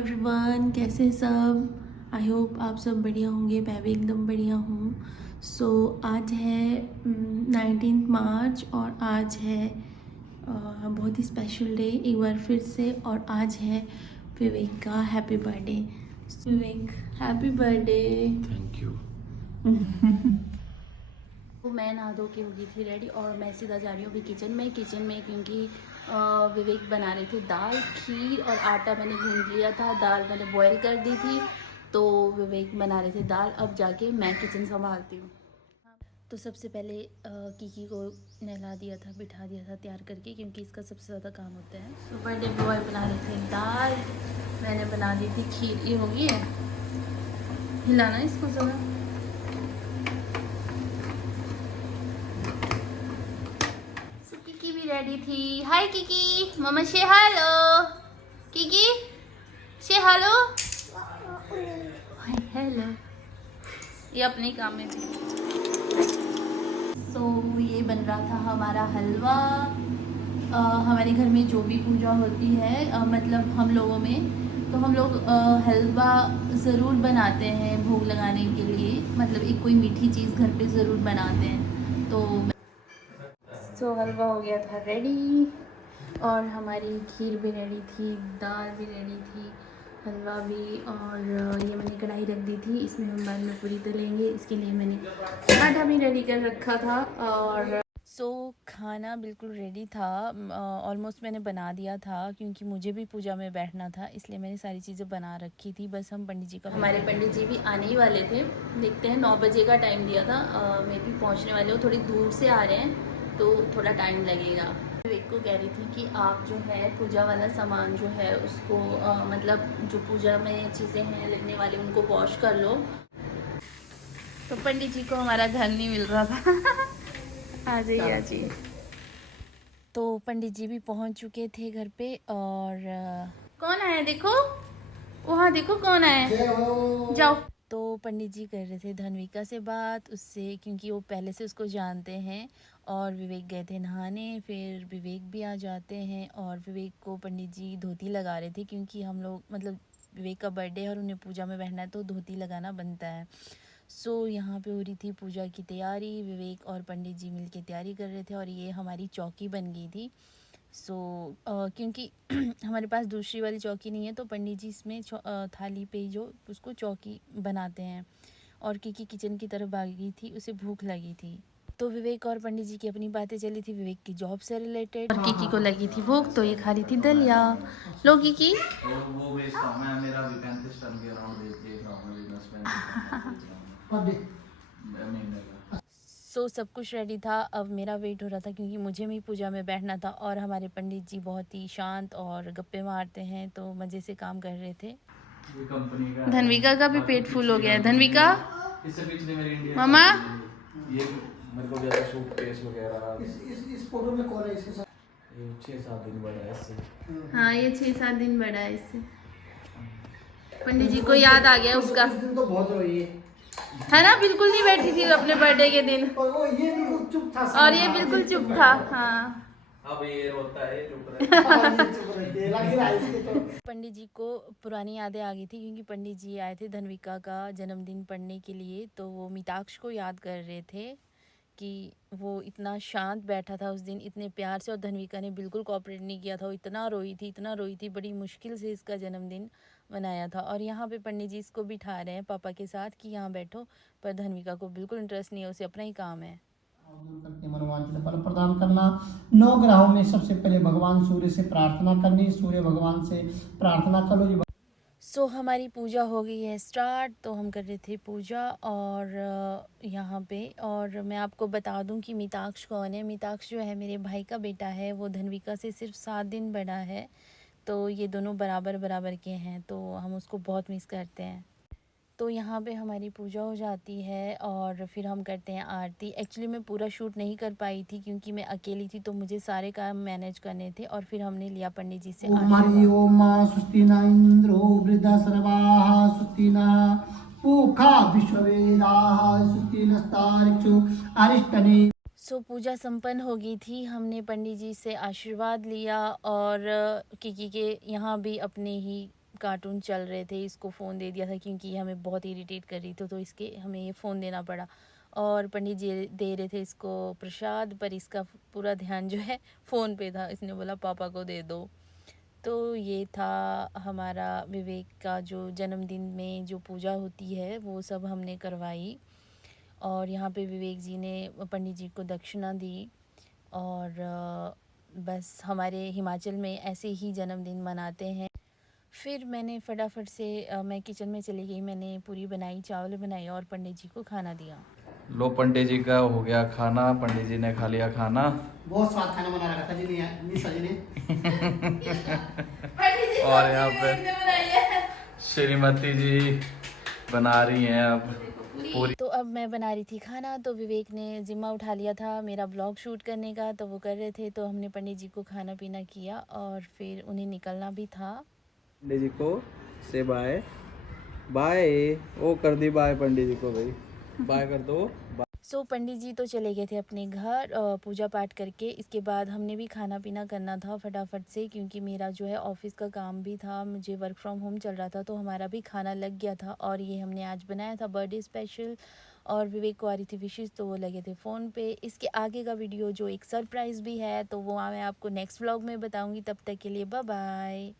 Everyone, कैसे हैं सब। आई होप आप सब बढ़िया होंगे, मैं भी एकदम बढ़िया हूँ। आज है 19 मार्च और आज है बहुत ही स्पेशल डे एक बार फिर से। और आज है विवेक का happy birthday. Vivek, happy birthday. Thank you. तो मैं नहा धो के हो गई थी रेडी और मैं सीधा जा रही हूँ अभी किचन में क्योंकि विवेक बना रहे थे दाल, खीर और आटा मैंने गूंद लिया था, दाल मैंने बॉईल कर दी थी, तो विवेक बना रहे थे दाल। अब जाके मैं किचन संभालती हूँ। तो सबसे पहले कीकी को नहला दिया था, बिठा दिया था तैयार करके, क्योंकि इसका सबसे ज़्यादा काम होता है। तो बर्थडे बॉय बना रहे थे दाल, मैंने बना दी थी खीर। ये हो गई है, हिलाना इसको ज़रा। भी रेडी थी। हाय कीकी, मम्मा से हेलो। कीकी से हेलो। हेलो। ये अपने काम में थी। ये बन रहा था हमारा हलवा। हमारे घर में जो भी पूजा होती है मतलब हम लोगों में, तो हम लोग हलवा ज़रूर बनाते हैं भोग लगाने के लिए। मतलब एक कोई मीठी चीज़ घर पे ज़रूर बनाते हैं। तो हलवा हो गया था रेडी और हमारी खीर भी रेडी थी, दाल भी रेडी थी, हलवा भी। और ये मैंने कढ़ाई रख दी थी, इसमें हम बाद में पूरी तलेंगे, इसके लिए मैंने आटा भी रेडी कर रखा था। और खाना बिल्कुल रेडी था, ऑलमोस्ट मैंने बना दिया था क्योंकि मुझे भी पूजा में बैठना था, इसलिए मैंने सारी चीज़ें बना रखी थी। बस हम पंडित जी का, हमारे पंडित जी भी आने ही वाले थे। देखते हैं, 9 बजे का टाइम दिया था, मैं भी पहुंचने वाले हूँ। थोड़ी दूर से आ रहे हैं तो थोड़ा टाइम लगेगा। विवेक को कह रही थी कि आप जो है पूजा वाला सामान जो है उसको मतलब जो पूजा में चीज़ें हैं लगने वाली उनको वॉश कर लो। तो पंडित जी को हमारा घर नहीं मिल रहा था। आ जाइए, आ जाइए। तो पंडित जी भी पहुंच चुके थे घर पे। और कौन आया देखो, वहाँ देखो कौन आया, जाओ। तो पंडित जी कर रहे थे धन्विका से बात, उससे, क्योंकि वो पहले से उसको जानते हैं। और विवेक गए थे नहाने, फिर विवेक भी आ जाते हैं और विवेक को पंडित जी धोती लगा रहे थे, क्योंकि हम लोग मतलब विवेक का बर्थडे है और उन्हें पूजा में बैठना है तो धोती लगाना बनता है। यहाँ पे हो रही थी पूजा की तैयारी, विवेक और पंडित जी मिलके तैयारी कर रहे थे और ये हमारी चौकी बन गई थी। क्योंकि हमारे पास दूसरी वाली चौकी नहीं है, तो पंडित जी इसमें थाली पे जो उसको चौकी बनाते हैं। और कीकी किचन की तरफ भाग गई थी, उसे भूख लगी थी। तो विवेक और पंडित जी की अपनी बातें चली थी, विवेक की जॉब से रिलेटेड, और कीकी को लगी थी भूख, तो ये खा रही थी दलिया। लो कीकी। वो बेचता हूं मैं, मेरा भी 35 टन के अराउंड देख रहा हूं मैं बिजनेस में। सब कुछ रेडी था। अब मेरा वेट हो रहा था क्योंकि मुझे भी पूजा में बैठना था, और हमारे पंडित जी बहुत ही शांत और गप्पे मारते हैं, तो मज़े से काम कर रहे थे। धन्विका का भी पेट फुल हो गया है। धन्विका, इससे पिछले मेरी इंडिया मामा, ये मेरे को जैसा सूटकेस वगैरह। इस फोटो में कौन है इसके साथ? 6-7 दिन बड़ा है इससे। हाँ, ये 6-7 दिन बड़ा है इससे। पंडित जी को याद आ गया उसका। उस दिन तो बहुत रोई है ना, बिल्कुल नहीं बैठी थी अपने बर्थडे के दिन, और ये बिल्कुल चुप था, और ये बिल्कुल चुप था। हाँ, अब ये रोता है, चुप रहा है। पंडित जी को पुरानी यादें आ गई थी, क्योंकि पंडित जी आए थे धन्विका का जन्मदिन पढ़ने के लिए, तो वो मिताक्ष को याद कर रहे थे कि वो इतना शांत बैठा था उस दिन, इतने प्यार से, और धन्विका ने बिल्कुल कोऑपरेट नहीं किया था। वो इतना रोई थी, बड़ी मुश्किल से इसका जन्मदिन मनाया था। और यहाँ पे पंडित जी इसको बिठा रहे हैं पापा के साथ कि यहाँ बैठो, पर धन्विका को बिल्कुल इंटरेस्ट नहीं है, उसे अपना ही काम है। दूर करके मनोवांछित फल प्रदान करना। 9 ग्रहों में सबसे पहले भगवान सूर्य से प्रार्थना करनी, सूर्य भगवान से प्रार्थना करो जी। हमारी पूजा हो गई है स्टार्ट, तो हम कर रहे थे पूजा। और यहाँ पे, और मैं आपको बता दूं कि मिताक्ष कौन है। मिताक्ष जो है मेरे भाई का बेटा है, वो धन्विका से सिर्फ 7 दिन बड़ा है, तो ये दोनों बराबर बराबर के हैं, तो हम उसको बहुत मिस करते हैं। तो यहाँ पे हमारी पूजा हो जाती है और फिर हम करते हैं आरती। एक्चुअली मैं पूरा शूट नहीं कर पाई थी क्योंकि मैं अकेली थी, तो मुझे सारे काम मैनेज करने थे। और फिर हमने लिया पंडित जी से आशीर्वाद। स्वस्ति न इंद्रो वृद्धश्रवाः स्वस्ति न पूषा विश्ववेदाः स्वस्ति नस्तार्क्ष्यो अरिष्टनेमिः। पूजा संपन्न हो गई थी, हमने पंडित जी से आशीर्वाद लिया और कीकी के यहाँ भी अपने ही कार्टून चल रहे थे, इसको फ़ोन दे दिया था क्योंकि ये हमें बहुत इरिटेट कर रही थी, तो इसके हमें ये फ़ोन देना पड़ा। और पंडित जी दे रहे थे इसको प्रसाद, पर इसका पूरा ध्यान जो है फ़ोन पे था। इसने बोला पापा को दे दो। तो ये था हमारा विवेक का जो जन्मदिन में जो पूजा होती है वो सब हमने करवाई। और यहाँ पे विवेक जी ने पंडित जी को दक्षिणा दी। और बस हमारे हिमाचल में ऐसे ही जन्मदिन मनाते हैं। फिर मैंने फटाफट से मैं किचन में चली गई, मैंने पूरी बनाई, चावल बनाए और पंडित जी को खाना दिया। लो पंडित जी का हो गया खाना, पंडित जी ने खा लिया खाना। बहुत स्वाद खाना बना रखा था जी निशा जी ने। और यहाँ पे श्रीमती जी बना रही हैं अब पूरी। तो अब मैं बना रही थी खाना, तो विवेक ने जिम्मा उठा लिया था मेरा ब्लॉग शूट करने का, तो वो कर रहे थे। तो हमने पंडित जी को खाना पीना किया और फिर उन्हें निकलना भी था। पंडित जी को से बाय बाय ओ कर दी बाय पंडित जी को, भाई बाय कर दो। सो पंडित जी तो चले गए थे अपने घर पूजा पाठ करके। इसके बाद हमने भी खाना पीना करना था फटाफट से, क्योंकि मेरा जो है ऑफिस का काम भी था, मुझे वर्क फ्रॉम होम चल रहा था, तो हमारा भी खाना लग गया था। और ये हमने आज बनाया था बर्थडे स्पेशल, और विवेक को आ रही थी विशेष, तो वो लगे थे फ़ोन पे। इसके आगे का वीडियो जो एक सरप्राइज़ भी है, तो वो मैं आपको नेक्स्ट व्लॉग में बताऊँगी। तब तक के लिए बाय बाय।